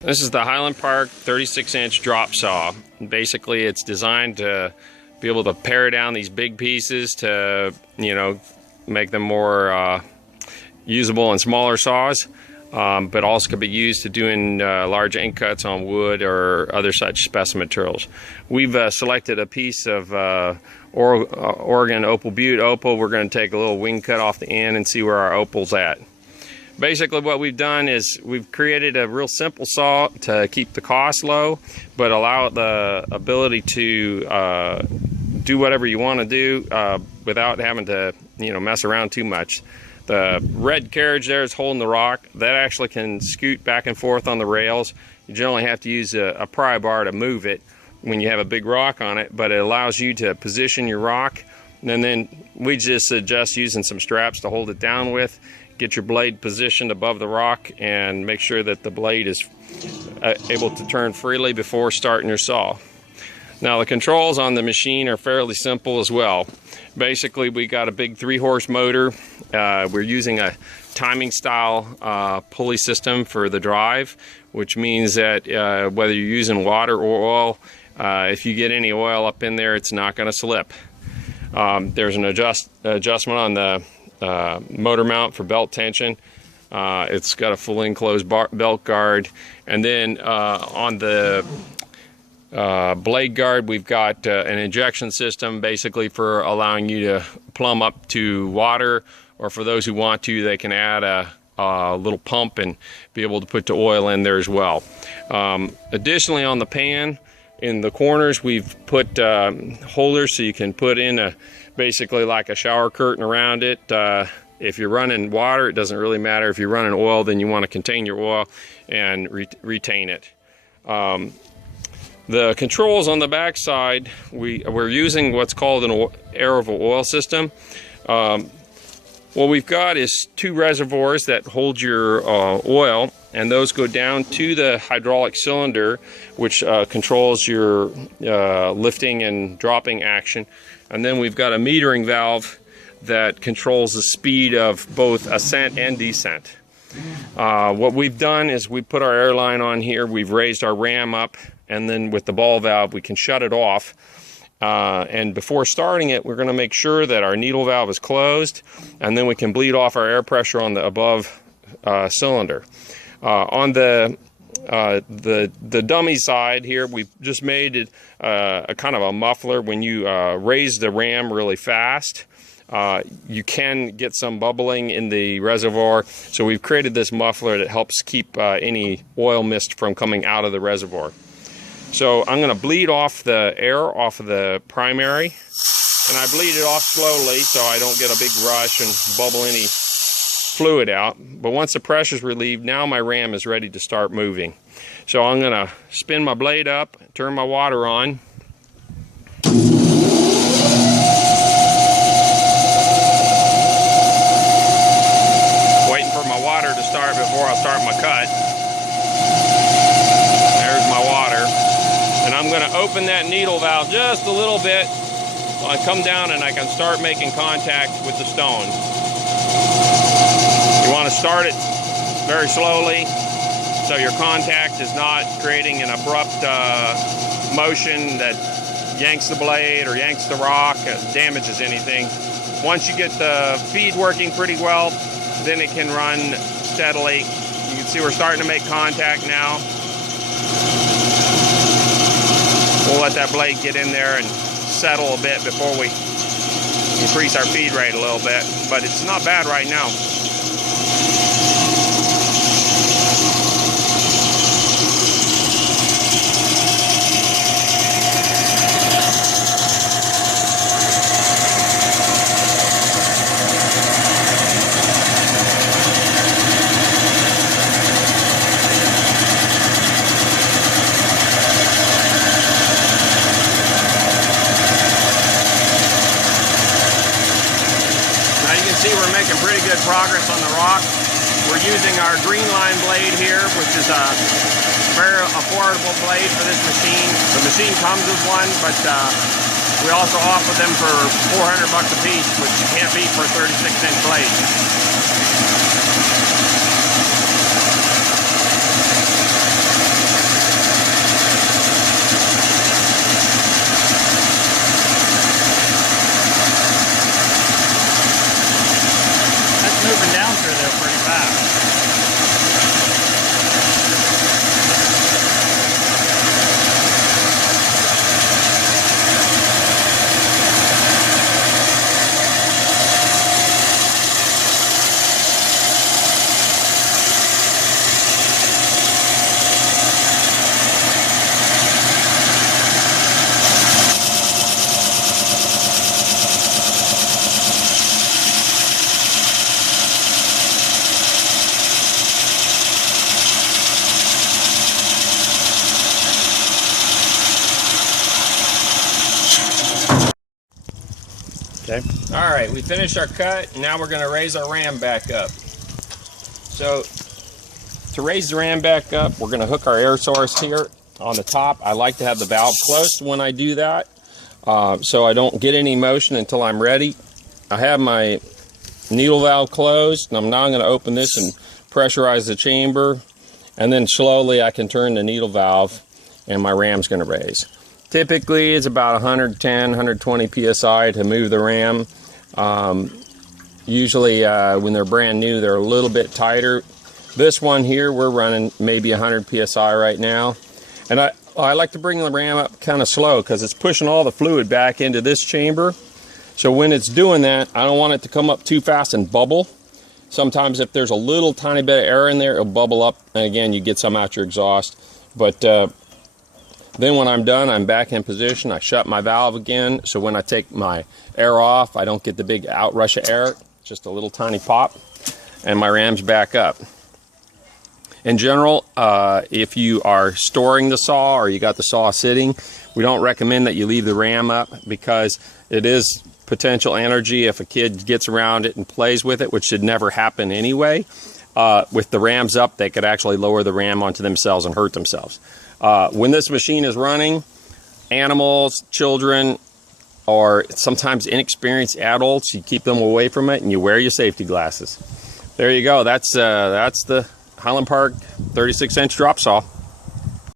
This is the Highland Park 36-inch drop saw. Basically, it's designed to be able to pare down these big pieces to, make them more usable in smaller saws, but also could be used to doing large ink cuts on wood or other such specimen materials. We've selected a piece of Oregon opal butte opal. We're going to take a little wing cut off the end and see where our opal's at. Basically what we've done is we've created a real simple saw to keep the cost low, but allow the ability to do whatever you want to do without having to mess around too much. The red carriage there is holding the rock. That actually can scoot back and forth on the rails. You generally have to use a pry bar to move it when you have a big rock on it, but it allows you to position your rock, and then we just suggest using some straps to hold it down with. Get your blade positioned above the rock and make sure that the blade is able to turn freely before starting your saw. Now the controls on the machine are fairly simple as well. Basically we got a big 3-horse motor. We're using a timing style pulley system for the drive, which means that whether you're using water or oil, if you get any oil up in there, it's not going to slip. There's an adjustment on the motor mount for belt tension. It's got a full enclosed belt guard, and then on the blade guard we've got an injection system basically for allowing you to plumb up to water, or for those who want to, they can add a little pump and be able to put the oil in there as well. Additionally, on the pan in the corners we've put holders so you can put in basically like a shower curtain around it. If you're running water, it doesn't really matter. If you're running oil, then you want to contain your oil and retain it. The controls on the back side, we're using what's called an arrow oil system. What we've got is 2 reservoirs that hold your oil, and those go down to the hydraulic cylinder, which controls your lifting and dropping action. And then we've got a metering valve that controls the speed of both ascent and descent. What we've done is we put our airline on here, we've raised our ram up, and then with the ball valve we can shut it off. And before starting it, we're going to make sure that our needle valve is closed, and then we can bleed off our air pressure on the above cylinder. On the dummy side here, we've just made it a kind of a muffler. When you raise the ram really fast, you can get some bubbling in the reservoir, so we've created this muffler that helps keep any oil mist from coming out of the reservoir. So I'm going to bleed off the air off of the primary, and I bleed it off slowly so I don't get a big rush and bubble any fluid out. But once the pressure is relieved, now my ram is ready to start moving. So I'm going to spin my blade up, turn my water on. Waiting for my water to start before I start my cut. There's my water. And I'm going to open that needle valve just a little bit so I come down and I can start making contact with the stone. You want to start it very slowly so your contact is not creating an abrupt motion that yanks the blade or yanks the rock, damages anything. Once you get the feed working pretty well, then it can run steadily. You can see we're starting to make contact now. We'll let that blade get in there and settle a bit before we increase our feed rate a little bit, but it's not bad right now. We're making pretty good progress on the rock. We're using our green line blade here, which is a very affordable blade for this machine. The machine comes with one, but we also offer them for $400 a piece, which you can't beat for a 36-inch blade. Okay. All right, we finished our cut. Now we're going to raise our ram back up. So to raise the ram back up, we're going to hook our air source here on the top. I like to have the valve closed when I do that, so I don't get any motion until I'm ready. I have my needle valve closed, and I'm now going to open this and pressurize the chamber, and then slowly I can turn the needle valve and my ram's going to raise. Typically it's about 110, 120 psi to move the ram. Usually when they're brand new, they're a little bit tighter. This one here, we're running maybe 100 psi right now. And I like to bring the ram up kind of slow because it's pushing all the fluid back into this chamber. So when it's doing that, I don't want it to come up too fast and bubble. Sometimes if there's a little tiny bit of air in there, it'll bubble up, and again, you get some out your exhaust. But then when I'm done, I'm back in position. I shut my valve again, so when I take my air off, I don't get the big outrush of air, just a little tiny pop, and my ram's back up. In general, if you are storing the saw or you got the saw sitting, we don't recommend that you leave the ram up because it is potential energy if a kid gets around it and plays with it, which should never happen anyway. With the rams up, they could actually lower the ram onto themselves and hurt themselves. When this machine is running, animals, children, or sometimes inexperienced adults, you keep them away from it and you wear your safety glasses. There you go. That's the Highland Park 36-inch drop saw.